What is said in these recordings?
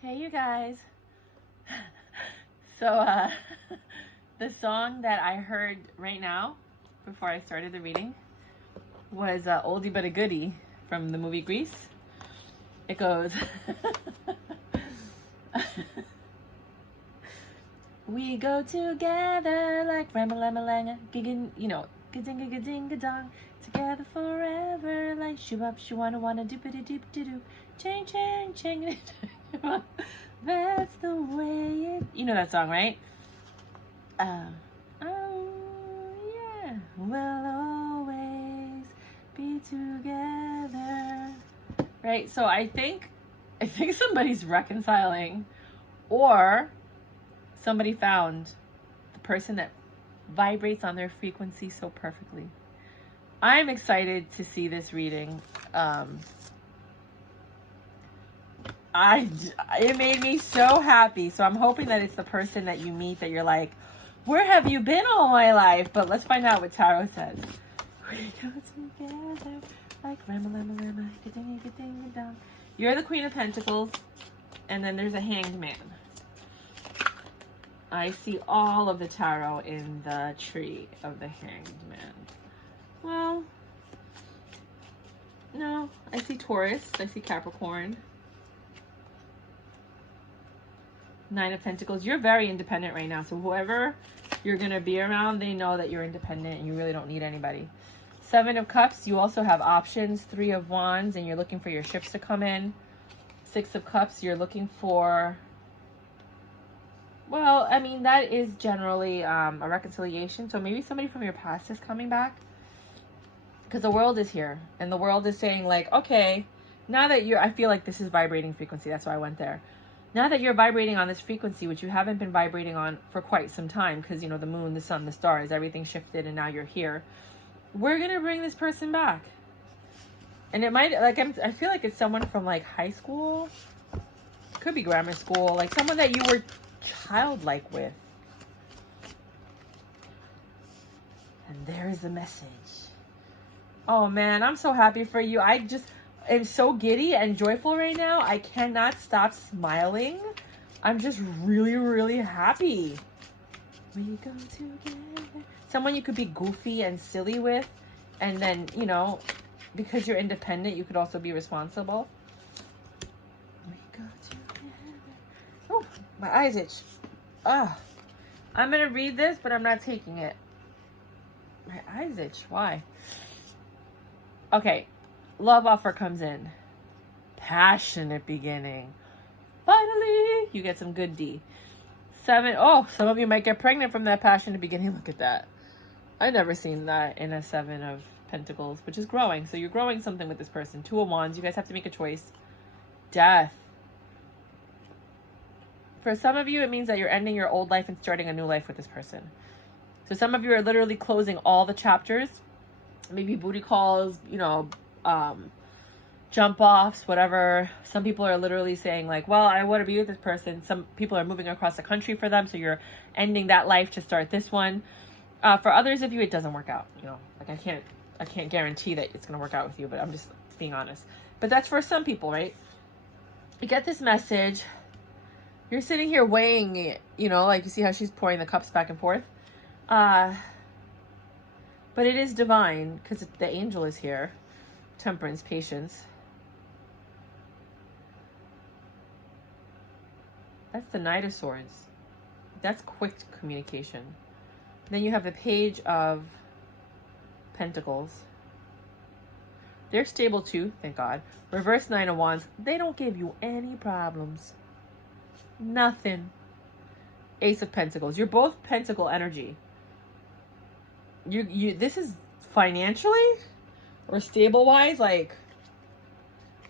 Hey, you guys. So, the song that I heard right now before I started the reading was Oldie But a Goodie from the movie Grease. It goes, we go together like Ramalama, giggin, gadinga gadinga dong, together forever like shoo-up, shoo-wanna doopity doop doo chang chang chang. That's the way it. You know that song, right? Oh yeah, we'll always be together. Right. So I think somebody's reconciling, or somebody found the person that vibrates on their frequency so perfectly. I'm excited to see this reading. It made me so happy. So I'm hoping that it's the person that you meet that you're like, where have you been all my life? But let's find out what tarot says. We go together like Ramalama, gadinga dong. You're the Queen of Pentacles, and then there's a Hanged Man. I see all of the tarot in the tree of the Hanged Man. Well, no, I see Taurus, I see Capricorn. Nine of Pentacles. You're very independent right now. So whoever you're going to be around, they know that you're independent and you really don't need anybody. Seven of Cups. You also have options. Three of Wands, and you're looking for your ships to come in. Six of Cups. You're looking for... Well, I mean, that is generally a reconciliation. So maybe somebody from your past is coming back. Because the world is here. And the world is saying like, okay, now that you're... I feel like this is vibrating frequency. That's why I went there. Now that you're vibrating on this frequency, which you haven't been vibrating on for quite some time, because, you know, the moon, the sun, the stars, everything shifted, and now you're here. We're going to bring this person back. And it might, like, I feel like it's someone from, like, high school. Could be grammar school. Like, someone that you were childlike with. And there is a message. Oh, man, I'm so happy for you. I'm so giddy and joyful right now. I cannot stop smiling. I'm just really, really happy. We go together. Someone you could be goofy and silly with. And then, you know, because you're independent, you could also be responsible. We go together. Oh, my eyes itch. Oh, I'm going to read this, but I'm not taking it. My eyes itch. Why? Okay. Love offer comes in. Passionate beginning. Finally, you get some good D. Seven. Oh, some of you might get pregnant from that passionate beginning. Look at that. I've never seen that in a Seven of Pentacles, which is growing. So you're growing something with this person. Two of Wands. You guys have to make a choice. Death. For some of you, it means that you're ending your old life and starting a new life with this person. So some of you are literally closing all the chapters. Maybe booty calls, you know, jump offs, whatever. Some people are literally saying like, well, I want to be with this person. Some people are moving across the country for them, so you're ending that life to start this one. For others of you, it doesn't work out. You know, like I can't guarantee that it's going to work out with you, but I'm just being honest. But that's for some people, right? You get this message. You're sitting here weighing it, you know, like you see how she's pouring the cups back and forth. But it is divine because the angel is here. Temperance, patience. That's the Knight of Swords. That's quick communication. Then you have the Page of Pentacles. They're stable too, thank God. Reverse Nine of Wands. They don't give you any problems. Nothing. Ace of Pentacles. You're both Pentacle energy. This is financially or stable wise, like,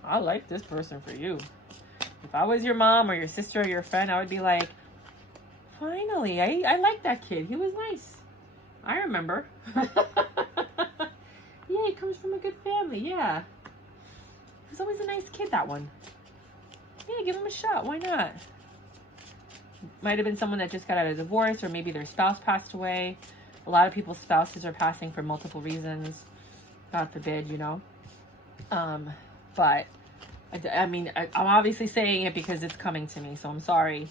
I like this person for you. If I was your mom or your sister or your friend, I would be like, finally, I like that kid. He was nice. I remember. Yeah, he comes from a good family. Yeah. He's always a nice kid, that one. Yeah, give him a shot. Why not? Might have been someone that just got out of divorce, or maybe their spouse passed away. A lot of people's spouses are passing for multiple reasons. God forbid, you know. But I mean, I'm obviously saying it because it's coming to me, so I'm sorry.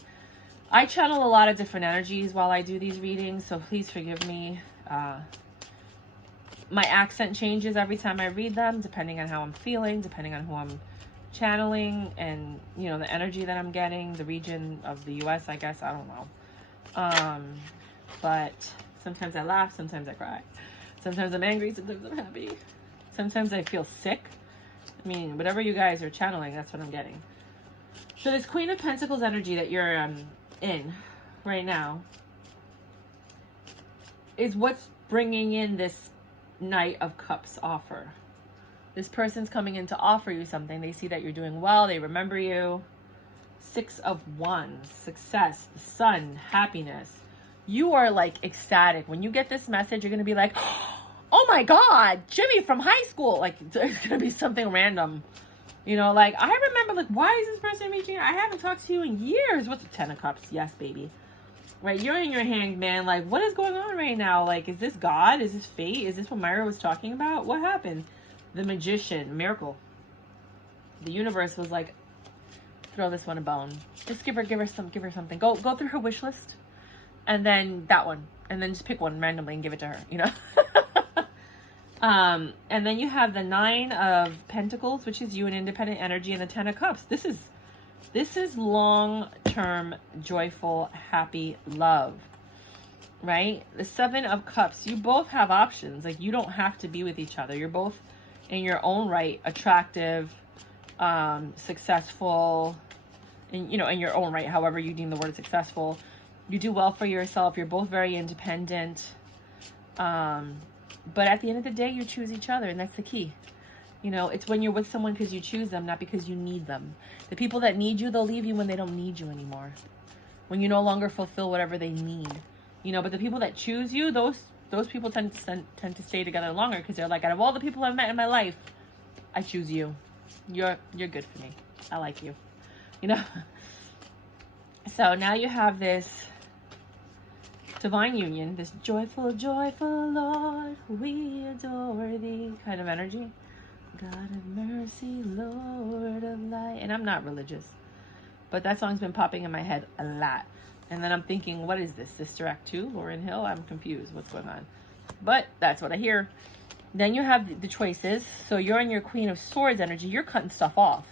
I channel a lot of different energies while I do these readings, so please forgive me. My accent changes every time I read them, depending on how I'm feeling, depending on who I'm channeling, and, you know, the energy that I'm getting, the region of the U.S., I guess. I don't know. But sometimes I laugh, sometimes I cry. Sometimes I'm angry, sometimes I'm happy. Sometimes I feel sick. I mean, whatever you guys are channeling, that's what I'm getting. So this Queen of Pentacles energy that you're in right now is what's bringing in this Knight of Cups offer. This person's coming in to offer you something. They see that you're doing well. They remember you. 6 of Wands, success, the sun, happiness. You are like ecstatic. When you get this message, you're going to be like, oh my God, Jimmy from high school. Like, it's going to be something random. You know, like, I remember, like, why is this person reaching out? I haven't talked to you in years. What's the 10 of Cups? Yes, baby. Right, you're in your hand, man. Like, what is going on right now? Like, is this God? Is this fate? Is this what Myra was talking about? What happened? The Magician, miracle. The universe was like, throw this one a bone. Just give her something. Go through her wish list, and then that one, and then just pick one randomly and give it to her. You know. And then you have the 9 of Pentacles, which is you, an independent energy, and the 10 of Cups. This is long-term, joyful, happy love, right? The 7 of Cups, you both have options. Like, you don't have to be with each other. You're both in your own right, attractive, successful, and, you know, in your own right, however you deem the word successful. You do well for yourself. You're both very independent. But at the end of the day, you choose each other, and that's the key. You know, it's when you're with someone because you choose them, not because you need them. The people that need you, they'll leave you when they don't need you anymore. When you no longer fulfill whatever they need. You know, but the people that choose you, those people tend to stay together longer because they're like, out of all the people I've met in my life, I choose you. You're good for me. I like you. You know? So now you have this divine union, this joyful, joyful Lord, we adore thee kind of energy. God of mercy, Lord of light. And I'm not religious, but that song's been popping in my head a lot. And then I'm thinking, what is this? Sister Act 2, Lauryn Hill? I'm confused. What's going on? But that's what I hear. Then you have the choices. So you're in your Queen of Swords energy. You're cutting stuff off.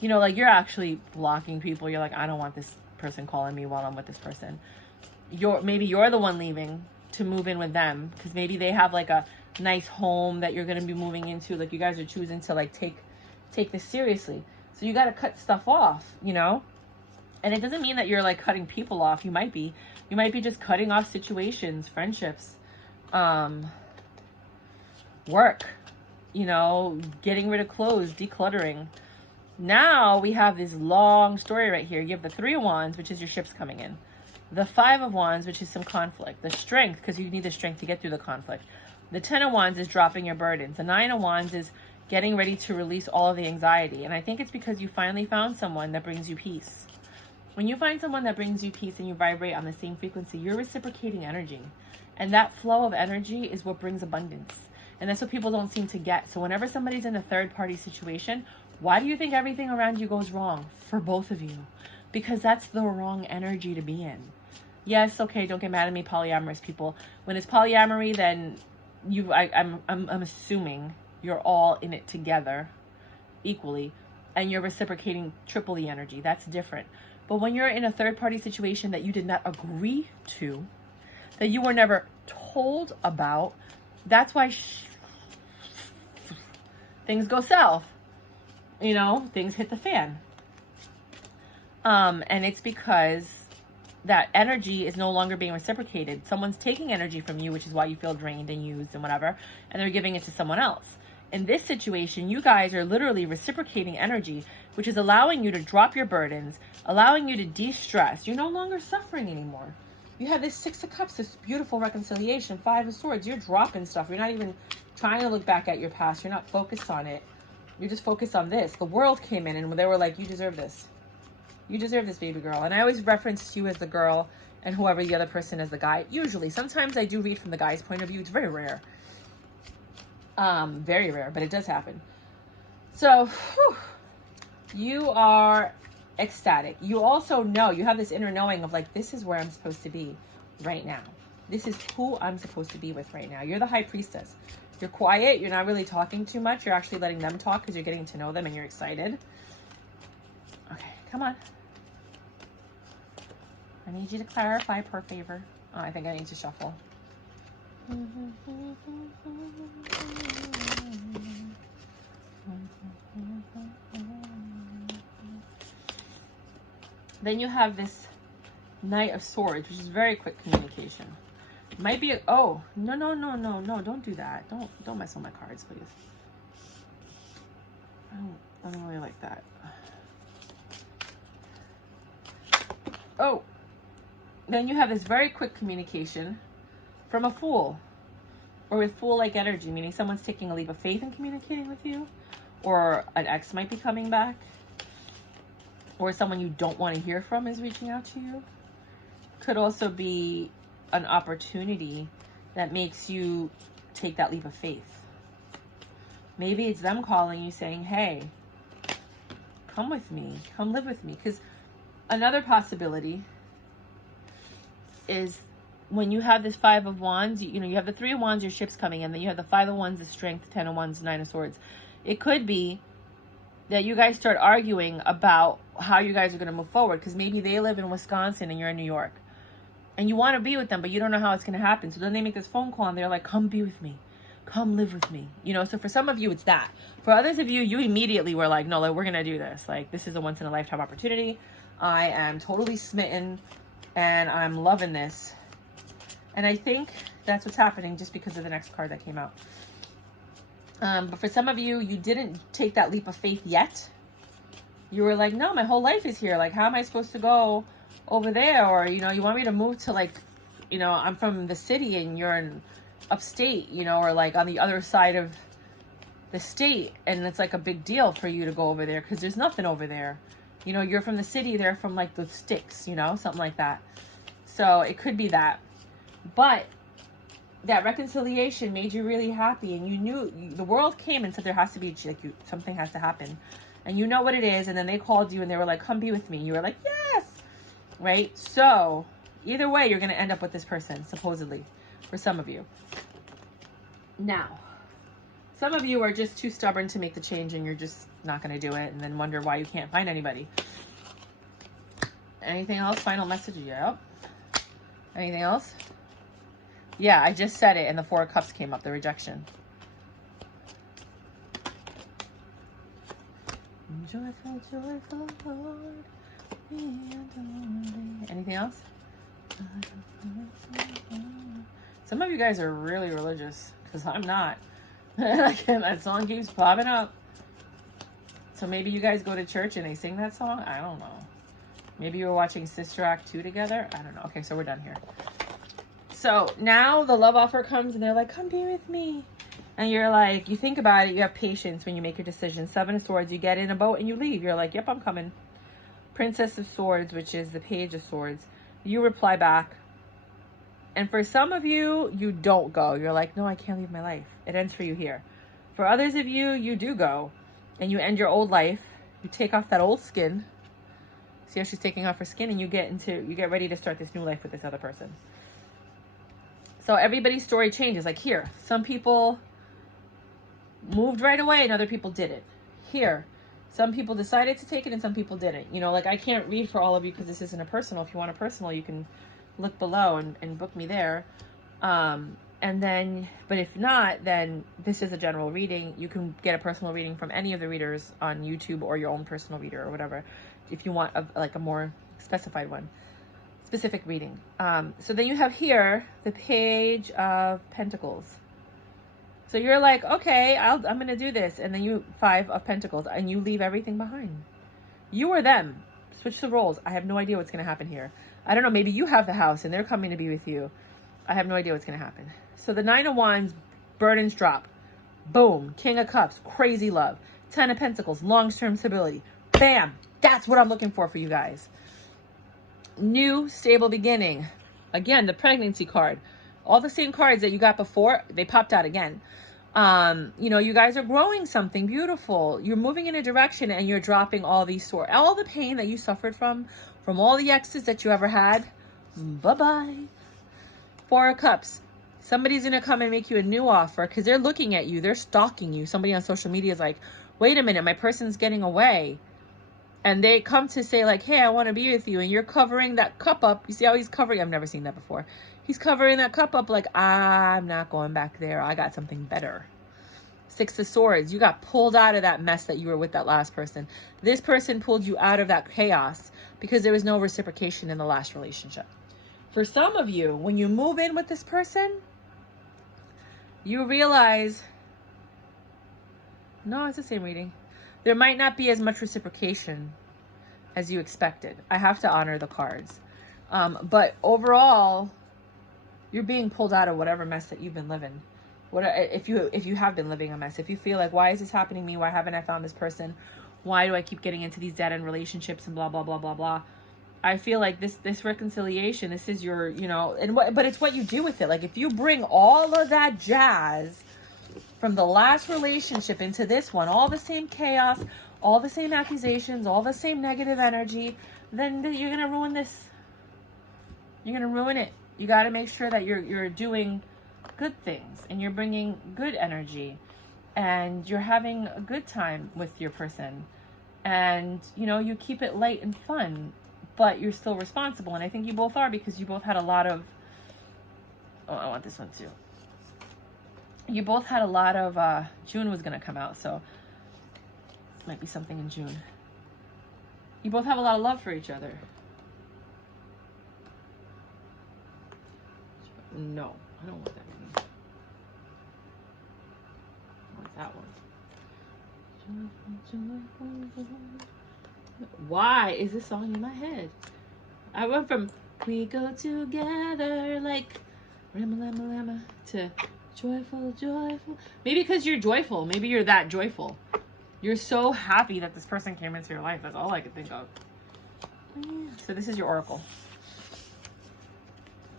You know, like, you're actually blocking people. You're like, I don't want this person calling me while I'm with this person. Maybe you're the one leaving to move in with them because maybe they have like a nice home that you're going to be moving into. Like, you guys are choosing to like take this seriously. So you got to cut stuff off, you know? And it doesn't mean that you're like cutting people off. You might be just cutting off situations, friendships, work, you know, getting rid of clothes, decluttering. Now we have this long story right here. You have the 3 of Wands, which is your ships coming in. The 5 of Wands, which is some conflict. The strength, because you need the strength to get through the conflict. The 10 of Wands is dropping your burdens. The 9 of Wands is getting ready to release all of the anxiety. And I think it's because you finally found someone that brings you peace. When you find someone that brings you peace and you vibrate on the same frequency, you're reciprocating energy. And that flow of energy is what brings abundance. And that's what people don't seem to get. So whenever somebody's in a third-party situation, why do you think everything around you goes wrong? For both of you. Because that's the wrong energy to be in. Yes, okay, don't get mad at me, polyamorous people. When it's polyamory, then I'm assuming you're all in it together equally, and you're reciprocating triple the energy. That's different. But when you're in a third-party situation that you did not agree to, that you were never told about, that's why things go south. You know, things hit the fan. And it's because that energy is no longer being reciprocated. Someone's taking energy from you, which is why you feel drained and used and whatever, and they're giving it to someone else. In this situation, you guys are literally reciprocating energy, which is allowing you to drop your burdens, allowing you to de-stress. You're no longer suffering anymore. You have this 6 of Cups, this beautiful reconciliation, 5 of Swords. You're dropping stuff. You're not even trying to look back at your past. You're not focused on it. You're just focused on this. The world came in and they were like, you deserve this. You deserve this, baby girl. And I always reference you as the girl and whoever the other person is the guy. Usually. Sometimes I do read from the guy's point of view. It's very rare. Very rare, but it does happen. So, whew. You are ecstatic. You also know, you have this inner knowing of like, this is where I'm supposed to be right now. This is who I'm supposed to be with right now. You're the high priestess. You're quiet. You're not really talking too much. You're actually letting them talk because you're getting to know them and you're excited. Okay, come on. I need you to clarify, per favor. Oh, I think I need to shuffle. Then you have this Knight of Swords, which is very quick communication. Might be oh, no, don't do that. Don't mess with my cards, please. I don't really like that. Oh, then you have this very quick communication from a Fool, or with Fool-like energy, meaning someone's taking a leap of faith in communicating with you, or an ex might be coming back, or someone you don't want to hear from is reaching out to you. Could also be an opportunity that makes you take that leap of faith. Maybe it's them calling you saying, hey, come with me, come live with me. Because another possibility is when you have this Five of Wands, you know, you have the Three of Wands, your ship's coming in, then you have the Five of Wands, the Strength, Ten of Wands, Nine of Swords. It could be that you guys start arguing about how you guys are going to move forward, because maybe they live in Wisconsin and you're in New York. And you want to be with them, but you don't know how it's going to happen. So then they make this phone call and they're like, come be with me. Come live with me. You know, so for some of you, it's that. For others of you, you immediately were like, no, like, we're going to do this. Like, this is a once in a lifetime opportunity. I am totally smitten and I'm loving this. And I think that's what's happening just because of the next card that came out. But for some of you, you didn't take that leap of faith yet. You were like, no, my whole life is here. Like, how am I supposed to go over there? Or, you know, you want me to move to, like, you know, I'm from the city and you're in upstate, you know, or like on the other side of the state, and it's like a big deal for you to go over there because there's nothing over there. You know, you're from the city, they're from like the sticks, you know, something like that. So it could be that. But that reconciliation made you really happy, and you knew the world came and said there has to be, like, something has to happen, and you know what it is. And then they called you and they were like, come be with me. You were like, yes, right? So either way, you're going to end up with this person, supposedly, for some of you. Now, some of you are just too stubborn to make the change, and you're just not going to do it, and then wonder why you can't find anybody. Anything else? Final message? Yep. Anything else? Yeah, I just said it, and the Four of Cups came up, the rejection. Joyful, joyful Lord. Anything else? Some of you guys are really religious, because I'm not. Like, that song keeps popping up. So maybe you guys go to church and they sing that song? I don't know. Maybe you were watching Sister Act 2 together? I don't know. Okay, so we're done here. So now the love offer comes and they're like, come be with me. And you're like, you think about it, you have patience when you make your decision. Seven of Swords, you get in a boat and you leave. You're like, yep, I'm coming. Princess of Swords, which is the Page of Swords, you reply back. And for some of you, you don't go. You're like, no, I can't leave my life. It ends for you here. For others of you, you do go. And you end your old life. You take off that old skin. See how she's taking off her skin, and you get ready to start this new life with this other person. So everybody's story changes. Like here, some people moved right away and other people didn't. Here, some people decided to take it and some people didn't. You know, like, I can't read for all of you because this isn't a personal. If you want a personal, you can look below and book me there. And then, but if not, then this is a general reading. You can get a personal reading from any of the readers on YouTube, or your own personal reader or whatever, if you want a more specified one. Specific reading. So then you have here the Page of Pentacles. So you're like, okay, I'm going to do this. And then you, Five of Pentacles, and you leave everything behind. You or them. Switch the roles. I have no idea what's going to happen here. I don't know. Maybe you have the house and they're coming to be with you. I have no idea what's going to happen. So the Nine of Wands, burdens drop. Boom. King of Cups, crazy love. Ten of Pentacles, long-term stability. Bam. That's what I'm looking for you guys. New stable beginning. Again, the pregnancy card. All the same cards that you got before, they popped out again. You know, you guys are growing something beautiful. You're moving in a direction and you're dropping all the pain that you suffered from all the exes that you ever had. Bye-bye. Four of Cups. Somebody's going to come and make you a new offer because they're looking at you. They're stalking you. Somebody on social media is like, wait a minute, my person's getting away. And they come to say like, hey, I want to be with you. And you're covering that cup up. You see how he's covering? I've never seen that before. He's covering that cup up like, I'm not going back there. I got something better. Six of Swords. You got pulled out of that mess that you were with that last person. This person pulled you out of that chaos because there was no reciprocation in the last relationship. For some of you, when you move in with this person, you realize, no, it's the same reading. There might not be as much reciprocation as you expected. I have to honor the cards. But overall, you're being pulled out of whatever mess that you've been living. If you have been living a mess, if you feel like, why is this happening to me? Why haven't I found this person? Why do I keep getting into these dead-end relationships and blah, blah, blah, blah, blah. I feel like this reconciliation, this is your, you know, but it's what you do with it. Like if you bring all of that jazz from the last relationship into this one, all the same chaos, all the same accusations, all the same negative energy, then you're going to ruin this. You're going to ruin it. You got to make sure that you're doing good things and you're bringing good energy and you're having a good time with your person. And, you know, you keep it light and fun, but you're still responsible. And I think you both are because you both had a lot of, oh, I want this one too. You both had a lot of, June was going to come out, so this might be something in June. You both have a lot of love for each other. No, I don't want that reading. I want that one. Why is this song in my head? I went from we go together like Rama Lama Lama to joyful, joyful. Maybe because you're joyful. Maybe you're that joyful. You're so happy that this person came into your life. That's all I could think of. So this is your oracle.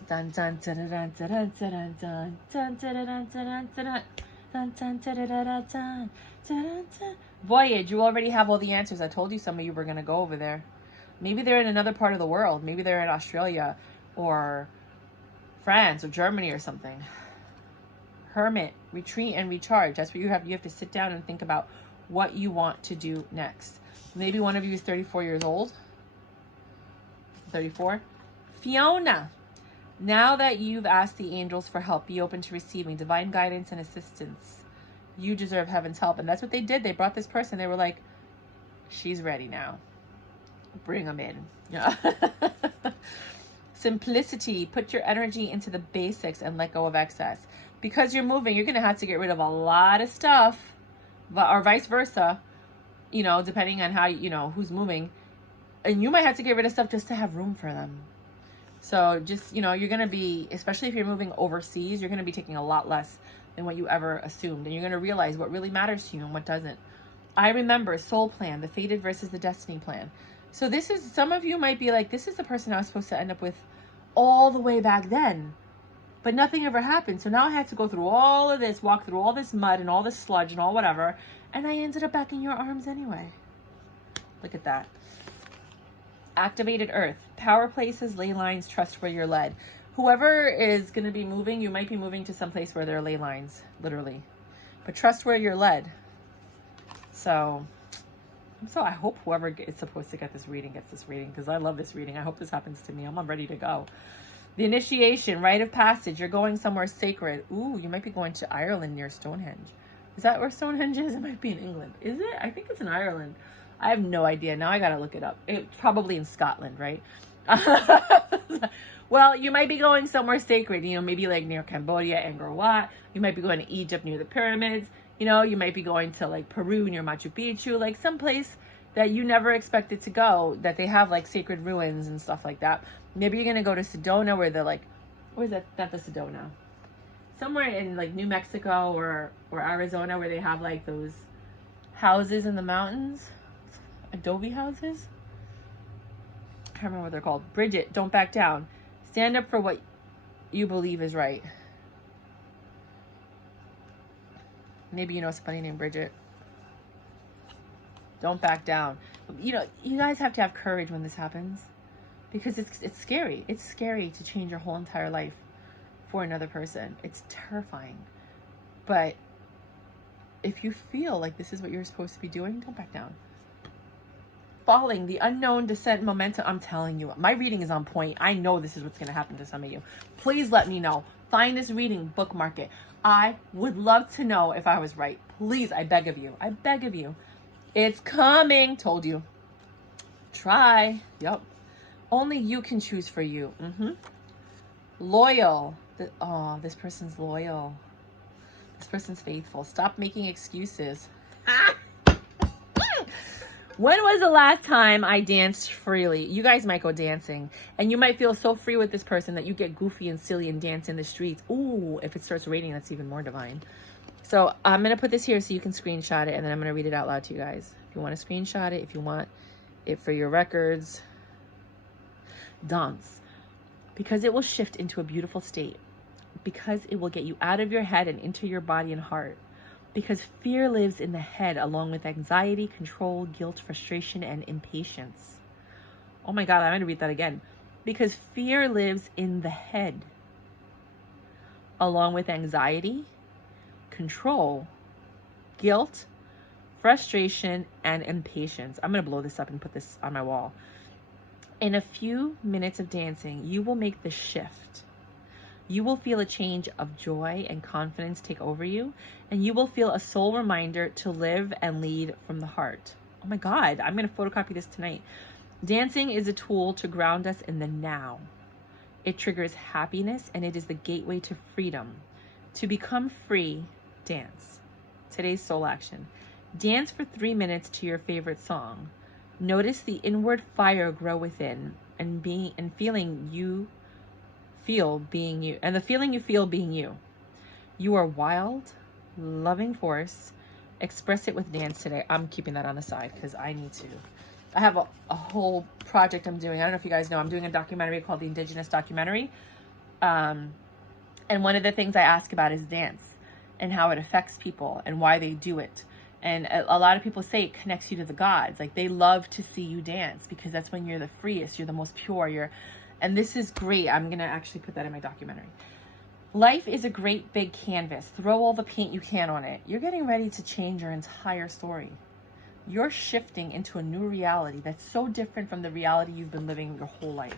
Dun dun dun dun dun dun dun dun dun dun dun dun dun dun dun dun. Voyage, you already have all the answers. I told you some of you were going to go over there. Maybe they're in another part of the world. Maybe they're in Australia or France or Germany or something. Hermit, retreat and recharge. That's what you have. You have to sit down and think about what you want to do next. Maybe one of you is 34 years old. 34. Fiona, now that you've asked the angels for help, be open to receiving divine guidance and assistance. You deserve heaven's help. And that's what they did. They brought this person. They were like, she's ready now. Bring them in. Yeah. Simplicity. Put your energy into the basics and let go of excess. Because you're moving, you're going to have to get rid of a lot of stuff. Or vice versa. You know, depending on how, you know, who's moving. And you might have to get rid of stuff just to have room for them. So just, you know, you're going to be, especially if you're moving overseas, you're going to be taking a lot less than what you ever assumed. And you're going to realize what really matters to you and what doesn't. I remember soul plan, the fated versus the destiny plan. So this is, some of you might be like, this is the person I was supposed to end up with all the way back then. But nothing ever happened. So now I had to go through all of this, walk through all this mud and all this sludge and all whatever. And I ended up back in your arms anyway. Look at that. Activated earth. Power places, ley lines, trust where you're led. Whoever is going to be moving, you might be moving to some place where there are ley lines, literally. But trust where you're led. So I hope whoever is supposed to get this reading gets this reading, because I love this reading. I hope this happens to me. I'm ready to go. The initiation, rite of passage. You're going somewhere sacred. Ooh, you might be going to Ireland near Stonehenge. Is that where Stonehenge is? It might be in England. Is it? I think it's in Ireland. I have no idea. Now I got to look it up. It's probably in Scotland, right? Well, you might be going somewhere sacred, you know, maybe like near Cambodia, Angkor Wat. You might be going to Egypt near the pyramids. You know, you might be going to like Peru near Machu Picchu, like someplace that you never expected to go, that they have like sacred ruins and stuff like that. Maybe you're going to go to Sedona where they're like, where's that? Not the Sedona. Somewhere in like New Mexico or Arizona where they have like those houses in the mountains. Adobe houses. I can't remember what they're called. Bridget, don't back down. Stand up for what you believe is right. Maybe you know somebody named Bridget. Don't back down. You know, you guys have to have courage when this happens, because it's scary. It's scary to change your whole entire life for another person. It's terrifying. But if you feel like this is what you're supposed to be doing, don't back down. Falling, the unknown descent momentum. I'm telling you, my reading is on point. I know this is what's going to happen to some of you. Please let me know. Find this reading, bookmark it. I would love to know if I was right. Please, I beg of you. I beg of you. It's coming. Told you. Try. Yep. Only you can choose for you. Loyal. Oh, this person's loyal. This person's faithful. Stop making excuses. When was the last time I danced freely? You guys might go dancing, and you might feel so free with this person that you get goofy and silly and dance in the streets. Ooh, if it starts raining, that's even more divine. So I'm going to put this here so you can screenshot it, and then I'm going to read it out loud to you guys. If you want to screenshot it, if you want it for your records, dance. Because it will shift into a beautiful state. Because it will get you out of your head and into your body and heart. Because fear lives in the head, along with anxiety, control, guilt, frustration, and impatience. Oh my God, I'm going to read that again. Because fear lives in the head, along with anxiety, control, guilt, frustration, and impatience. I'm going to blow this up and put this on my wall. In a few minutes of dancing, you will make the shift. You will feel a change of joy and confidence take over you, and you will feel a soul reminder to live and lead from the heart. Oh my God, I'm going to photocopy this tonight. Dancing is a tool to ground us in the now. It triggers happiness, and it is the gateway to freedom. To become free, dance. Today's soul action. Dance for 3 minutes to your favorite song. Notice the inward fire grow within, and feeling you feel being you, and the feeling you feel being you. You are wild, loving force. Express it with dance today. I'm keeping that on the side because I need to. I have a whole project I'm doing. I don't know if you guys know, I'm doing a documentary called the Indigenous Documentary. And one of the things I ask about is dance and how it affects people and why they do it. And a lot of people say it connects you to the gods. Like, they love to see you dance because that's when you're the freest, you're the most pure, and this is great. I'm going to actually put that in my documentary. Life is a great big canvas. Throw all the paint you can on it. You're getting ready to change your entire story. You're shifting into a new reality that's so different from the reality you've been living your whole life.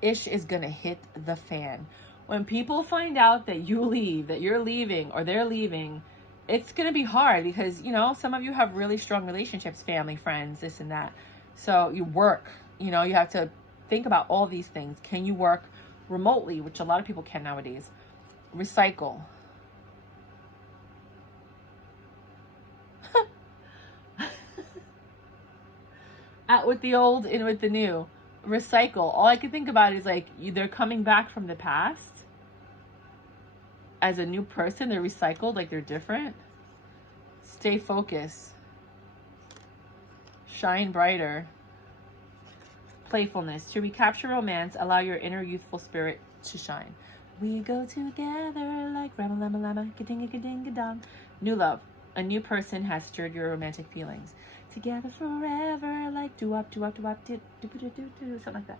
Ish is going to hit the fan. When people find out that you leave, that you're leaving, or they're leaving, it's going to be hard because, you know, some of you have really strong relationships, family, friends, this and that. So you work, you know, you have to think about all these things. Can you work remotely, which a lot of people can nowadays? Recycle. Out with the old, in with the new. Recycle. All I can think about is like they're coming back from the past as a new person. They're recycled, like they're different. Stay focused. Shine brighter. Playfulness. To recapture romance, allow your inner youthful spirit to shine. We go together like rama lama lama, ka-dinga ka-dinga dong. New love. A new person has stirred your romantic feelings. Together forever like do-up, do-up, do-up, do-do-do-do, something like that.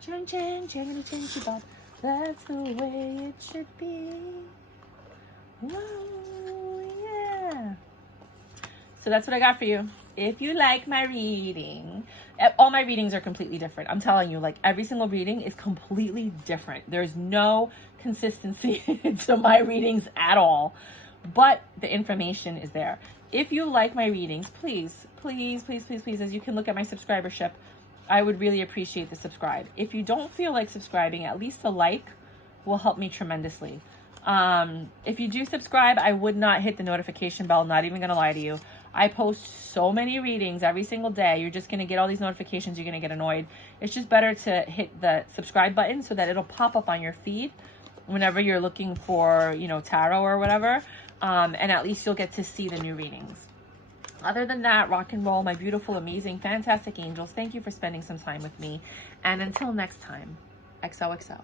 Chang chang, chang chang chang. That's the way it should be. Whoa, yeah. So that's what I got for you. If you like my reading, all my readings are completely different. I'm telling you, like, every single reading is completely different. There's no consistency to my readings at all, but the information is there. If you like my readings, please, please, please, please, please, as you can look at my subscribership, I would really appreciate the subscribe. If you don't feel like subscribing, at least a like will help me tremendously. If you do subscribe, I would not hit the notification bell. Not even gonna lie to you. I post so many readings every single day. You're just gonna get all these notifications. You're gonna get annoyed. It's just better to hit the subscribe button so that it'll pop up on your feed whenever you're looking for, you know, tarot or whatever. And at least you'll get to see the new readings. Other than that, rock and roll, my beautiful, amazing, fantastic angels. Thank you for spending some time with me. And until next time, XOXO.